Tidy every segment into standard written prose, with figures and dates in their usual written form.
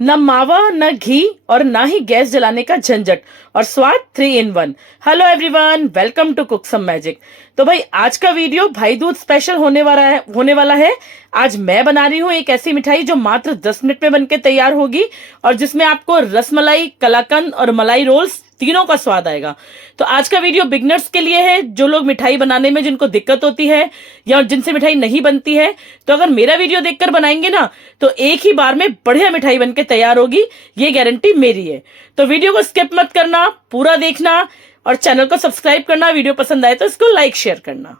न मावा न घी और ना ही गैस जलाने का झंझट और स्वाद 3 in 1। Hello everyone, welcome to cook some magic. तो भाई आज का वीडियो भाई दूज स्पेशल होने वाला है। आज मैं बना रही हूँ एक ऐसी मिठाई जो मात्र 10 मिनट में बनके तैयार होगी और जिसमें आपको रसमलाई, कलाकंद और मलाई रोल्स तीनों का स्वाद आएगा। तो आज का वीडियो बिगनर्स के लिए है, जो लोग मिठाई बनाने में जिनको दिक्कत होती है या जिनसे मिठाई नहीं बनती है। तो अगर मेरा वीडियो देखकर बनाएंगे ना तो एक ही बार में बढ़िया मिठाई बनके तैयार होगी, ये गारंटी मेरी है। तो वीडियो को स्किप मत करना, पूरा देखना और चैनल को सब्सक्राइब करना। वीडियो पसंद आए तो इसको लाइक शेयर करना।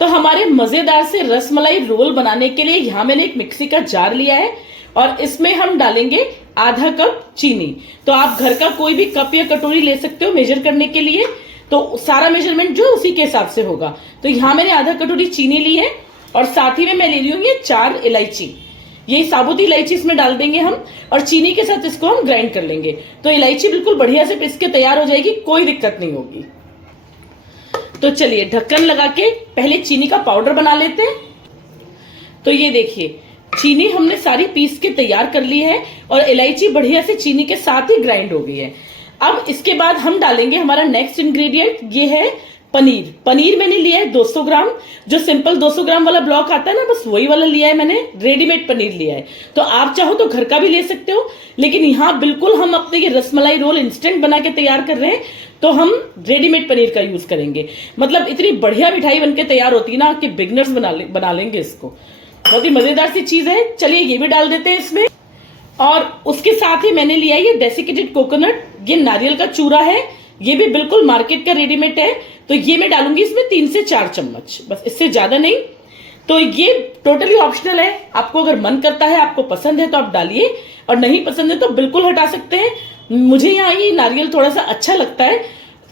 तो हमारे मजेदार से रसमलाई रोल बनाने के लिए यहां मैंने एक मिक्सी का जार लिया है और इसमें हम डालेंगे आधा कप चीनी। तो आप घर का कोई भी कप या कटोरी ले सकते हो मेजर करने के लिए, तो सारा मेजरमेंट जो उसी के हिसाब से होगा। तो यहां मैंने आधा कटोरी चीनी ली है और साथ ही में मैं ले रही हूँ ये 4 इलायची। ये साबुत इलायची इसमें डाल देंगे हम और चीनी के साथ इसको हम ग्राइंड कर लेंगे। तो इलायची बिल्कुल बढ़िया से पिस के तैयार हो जाएगी, कोई दिक्कत नहीं होगी। तो चलिए ढक्कन लगा के पहले चीनी का पाउडर बना लेते हैं। तो ये देखिए चीनी हमने सारी पीस के तैयार कर ली है और इलायची बढ़िया से चीनी के साथ ही ग्राइंड हो गई है। अब इसके बाद हम डालेंगे हमारा नेक्स्ट इंग्रेडिएंट, ये है पनीर। पनीर मैंने लिया है 200 ग्राम। जो सिंपल 200 ग्राम वाला ब्लॉक आता है ना, बस वही वाला लिया है मैंने, रेडीमेड पनीर लिया है। तो आप चाहो तो घर का भी ले सकते हो, लेकिन यहाँ बिल्कुल हम अपने ये रसमलाई रोल इंस्टेंट बना के तैयार कर रहे हैं तो हम रेडीमेड पनीर का यूज करेंगे। मतलब इतनी बढ़िया मिठाई बनके तैयार होती है ना कि बिगनर्स बना लेंगे इसको। बहुत ही मजेदार सी चीज है। चलिए ये भी डाल देते हैं इसमें। और उसके साथ ही मैंने लिया ये डेसिकेटेड कोकोनट, ये नारियल का चूरा है, ये भी बिल्कुल मार्केट का रेडीमेड है। तो ये मैं डालूंगी इसमें 3 से 4 चम्मच, बस इससे ज्यादा नहीं। तो ये टोटली ऑप्शनल है, आपको अगर मन करता है, आपको पसंद है तो आप डालिए और नहीं पसंद है तो बिल्कुल हटा सकते हैं। मुझे यहाँ ये नारियल थोड़ा सा अच्छा लगता है,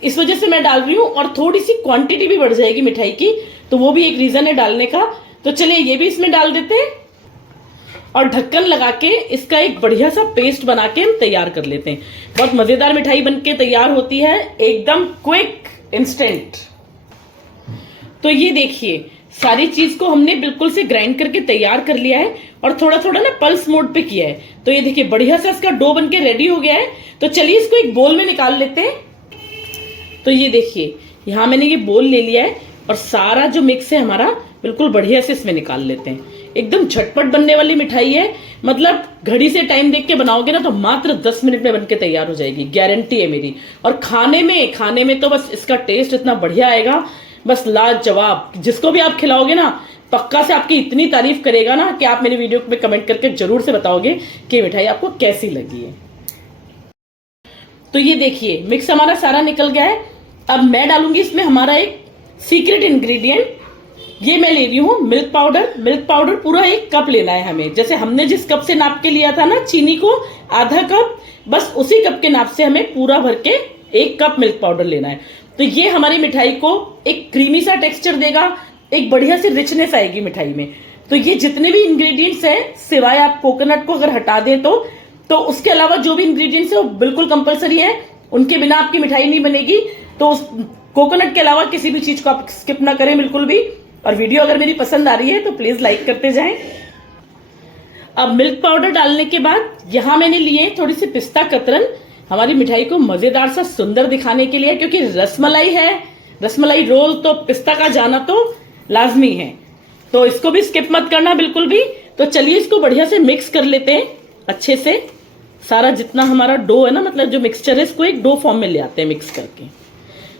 इस वजह से मैं डाल रही हूँ और थोड़ी सी क्वांटिटी भी बढ़ जाएगी मिठाई की, तो वो भी एक रीजन है डालने का। तो चलिए ये भी इसमें डाल देते हैं और ढक्कन लगा के इसका एक बढ़िया सा पेस्ट बना के हम तैयार कर लेते हैं। बहुत मजेदार मिठाई बनके तैयार होती है, एकदम क्विक, इंस्टेंट। तो ये देखिए सारी चीज को हमने बिल्कुल से ग्राइंड करके तैयार कर लिया है और थोड़ा थोड़ा ना पल्स मोड पे किया है। तो ये देखिए बढ़िया सा इसका डो बनके रेडी हो गया है। तो चलिए इसको एक बोल में निकाल लेते हैं। तो ये देखिए यहाँ मैंने ये बोल ले लिया है और सारा जो मिक्स है हमारा बिल्कुल बढ़िया से इसमें निकाल लेते हैं। एकदम झटपट बनने वाली मिठाई है, मतलब घड़ी से टाइम देख के बनाओगे ना तो मात्र 10 मिनट में बनके तैयार हो जाएगी, गारंटी है मेरी। और खाने में तो बस इसका टेस्ट इतना बढ़िया आएगा, बस लाजवाब। जिसको भी आप खिलाओगे ना पक्का से आपकी इतनी तारीफ करेगा ना कि आप मेरी वीडियो में कमेंट करके जरूर से बताओगे कि मिठाई आपको कैसी लगी है। तो ये देखिए मिक्स हमारा सारा निकल गया है। अब मैं डालूंगी इसमें हमारा एक सीक्रेट इंग्रेडिएंट, ये मैं ले रही हूँ मिल्क पाउडर। मिल्क पाउडर पूरा 1 कप लेना है हमें। जैसे हमने जिस कप से नाप के लिया था ना चीनी को, आधा कप, बस उसी कप के नाप से हमें पूरा भर के 1 कप मिल्क पाउडर लेना है। तो ये हमारी मिठाई को एक क्रीमी सा टेक्सचर देगा, एक बढ़िया सी रिचनेस आएगी मिठाई में। तो ये जितने भी इंग्रेडिएंट्स हैं, सिवाय आप कोकोनट को अगर हटा दें तो उसके अलावा जो भी इंग्रेडिएंट्स है वो बिल्कुल कंपलसरी है, उनके बिना आपकी मिठाई नहीं बनेगी। तो कोकोनट के अलावा किसी भी चीज को आप स्किप ना करें बिल्कुल भी। और वीडियो अगर मेरी पसंद आ रही है तो प्लीज लाइक करते जाएं। अब मिल्क पाउडर डालने के बाद यहाँ मैंने लिए थोड़ी सी पिस्ता कतरन, हमारी मिठाई को मजेदार सा सुंदर दिखाने के लिए। क्योंकि रसमलाई है, रसमलाई रोल, तो पिस्ता का जाना तो लाजमी है, तो इसको भी स्किप मत करना बिल्कुल भी। तो चलिए इसको बढ़िया से मिक्स कर लेते हैं अच्छे से। सारा जितना हमारा डो है ना, मतलब जो मिक्सचर है, इसको एक डो फॉर्म में ले आते हैं मिक्स करके।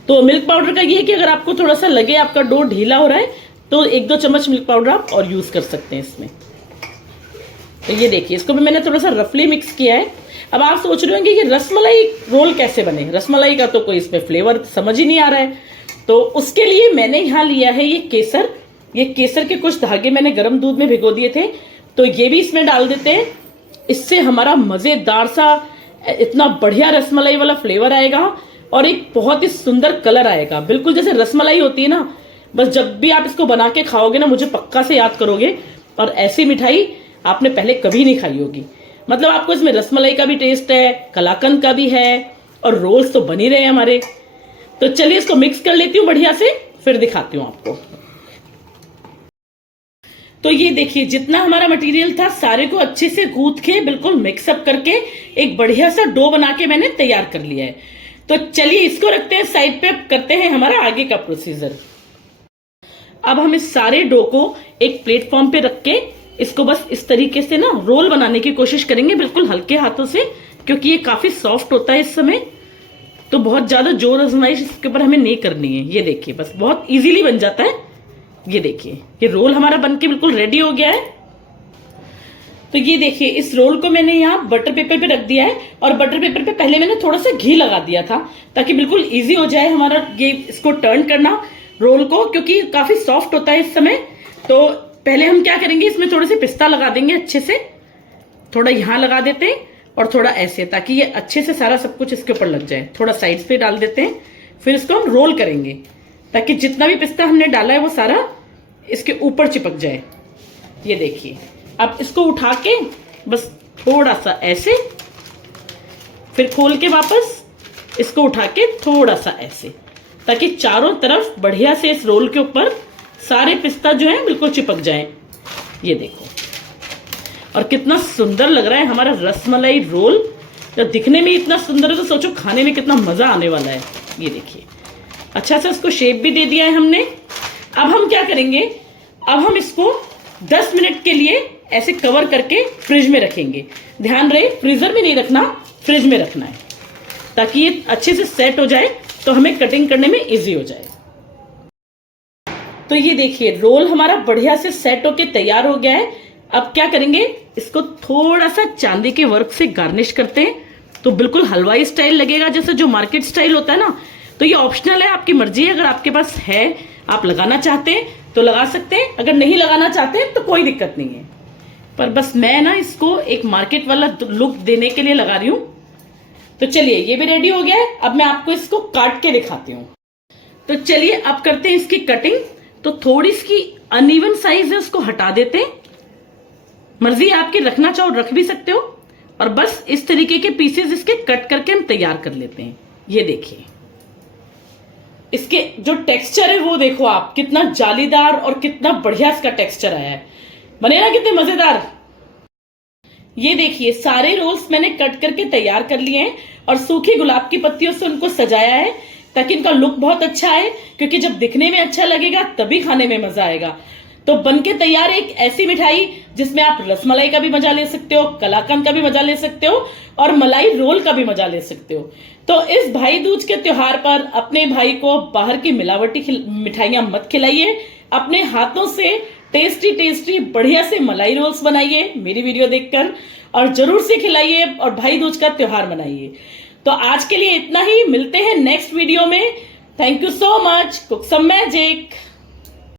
तो मिल्क पाउडर का ये है कि अगर आपको थोड़ा सा लगे आपका डो ढीला हो रहा है तो 1-2 चम्मच मिल्क पाउडर आप और यूज कर सकते हैं इसमें। तो ये देखिए इसको भी मैंने थोड़ा सा रफली मिक्स किया है। अब आप सोच रहे होंगे ये रसमलाई रोल कैसे बने, रसमलाई का तो कोई इसमें फ्लेवर समझ ही नहीं आ रहा है। तो उसके लिए मैंने यहाँ लिया है ये केसर। ये केसर के कुछ धागे मैंने गर्म दूध में भिगो दिए थे, तो ये भी इसमें डाल देते हैं। इससे हमारा मजेदार सा इतना बढ़िया रसमलाई वाला फ्लेवर आएगा और एक बहुत ही सुंदर कलर आएगा, बिल्कुल जैसे रसमलाई होती है ना। बस जब भी आप इसको बना के खाओगे ना मुझे पक्का से याद करोगे, और ऐसी मिठाई आपने पहले कभी नहीं खाई होगी। मतलब आपको इसमें रसमलाई का भी टेस्ट है, कलाकंद का भी है और रोल्स तो बन ही रहे हैं हमारे। तो चलिए इसको मिक्स कर लेती हूँ बढ़िया से, फिर दिखाती हूँ आपको। तो ये देखिए जितना हमारा मटेरियल था सारे को अच्छे से गूंथ के बिल्कुल मिक्सअप करके एक बढ़िया सा डो बना के मैंने तैयार कर लिया है। तो चलिए इसको रखते हैं साइड पे, करते हैं हमारा आगे का प्रोसीजर। अब हम इस सारे डो को एक प्लेटफॉर्म पे रख के इसको बस इस तरीके से ना रोल बनाने की कोशिश करेंगे, बिल्कुल हल्के हाथों से, क्योंकि ये काफी सॉफ्ट होता है इस समय। तो बहुत ज्यादा जोर आजमाइश इसके ऊपर हमें नहीं करनी है। ये देखिए बस बहुत इजीली बन जाता है। ये देखिए ये रोल हमारा बनके बिल्कुल रेडी हो गया है। तो ये देखिए इस रोल को मैंने यहाँ बटर पेपर पे रख दिया है, और बटर पेपर पे पहले मैंने थोड़ा सा घी लगा दिया था ताकि बिल्कुल इजी हो जाए हमारा ये इसको टर्न करना रोल को, क्योंकि काफी सॉफ्ट होता है इस समय। तो पहले हम क्या करेंगे, इसमें थोड़े से पिस्ता लगा देंगे अच्छे से, थोड़ा यहाँ लगा देते हैं और थोड़ा ऐसे, ताकि ये अच्छे से सारा सब कुछ इसके ऊपर लग जाए। थोड़ा साइड से डाल देते हैं, फिर इसको हम रोल करेंगे ताकि जितना भी पिस्ता हमने डाला है वो सारा इसके ऊपर चिपक जाए। ये देखिए अब इसको उठा के बस थोड़ा सा ऐसे, फिर खोल के वापस इसको उठा के थोड़ा सा ऐसे, ताकि चारों तरफ बढ़िया से इस रोल के ऊपर सारे पिस्ता जो है बिल्कुल चिपक जाए। ये देखो, और कितना सुंदर लग रहा है हमारा रसमलाई रोल। जब दिखने में इतना सुंदर है तो सोचो खाने में कितना मजा आने वाला है। ये देखिए अच्छा सा इसको शेप भी दे दिया है हमने। अब हम क्या करेंगे, अब हम इसको 10 मिनट के लिए ऐसे कवर करके फ्रिज में रखेंगे। ध्यान रहे फ्रीजर में नहीं रखना, फ्रिज में रखना है, ताकि ये अच्छे से सेट हो जाए तो हमें कटिंग करने में इजी हो जाए। तो ये देखिए रोल हमारा बढ़िया से सेट होके तैयार हो गया है। अब क्या करेंगे, इसको थोड़ा सा चांदी के वर्क से गार्निश करते हैं तो बिल्कुल हलवाई स्टाइल लगेगा, जैसे जो मार्केट स्टाइल होता है ना। तो ये ऑप्शनल है, आपकी मर्जी है। अगर आपके पास है, आप लगाना चाहते हैं तो लगा सकते हैं, अगर नहीं लगाना चाहते तो कोई दिक्कत नहीं है। पर बस मैं ना इसको एक मार्केट वाला लुक देने के लिए लगा रही हूं। तो चलिए ये भी रेडी हो गया है। अब मैं आपको इसको काट के दिखाती हूँ। तो चलिए अब करते हैं इसकी कटिंग। तो थोड़ी इसकी अनइवन साइज है, उसको हटा देते हैं। मर्जी आपके, रखना चाहो रख भी सकते हो। और बस इस तरीके के पीसेस इसके कट करके हम तैयार कर लेते हैं। ये देखिए इसके जो टेक्सचर है वो देखो आप, कितना जालीदार और कितना बढ़िया इसका टेक्सचर आया है। बने ना कितने मजेदार। ये देखिए सारे रोल्स मैंने कट करके तैयार कर लिए हैं और सूखी गुलाब की पत्तियों से उनको सजाया है, ताकि इनका लुक बहुत अच्छा है। क्योंकि जब दिखने में अच्छा लगेगा तभी खाने में मजा आएगा। तो बनके तैयार एक ऐसी मिठाई जिसमें आप रसमलाई का भी मजा ले सकते हो, कलाकंद का भी मजा ले सकते हो और मलाई रोल का भी मजा ले सकते हो। तो इस भाई दूज के त्योहार पर अपने भाई को बाहर की मिलावटी मिठाइयां मत खिलाइए। अपने हाथों से टेस्टी टेस्टी बढ़िया से मलाई रोल्स बनाइए मेरी वीडियो देखकर, और जरूर से खिलाइए और भाई दूज का त्योहार मनाइए। तो आज के लिए इतना ही, मिलते हैं नेक्स्ट वीडियो में। Thank you so much. Cook some magic.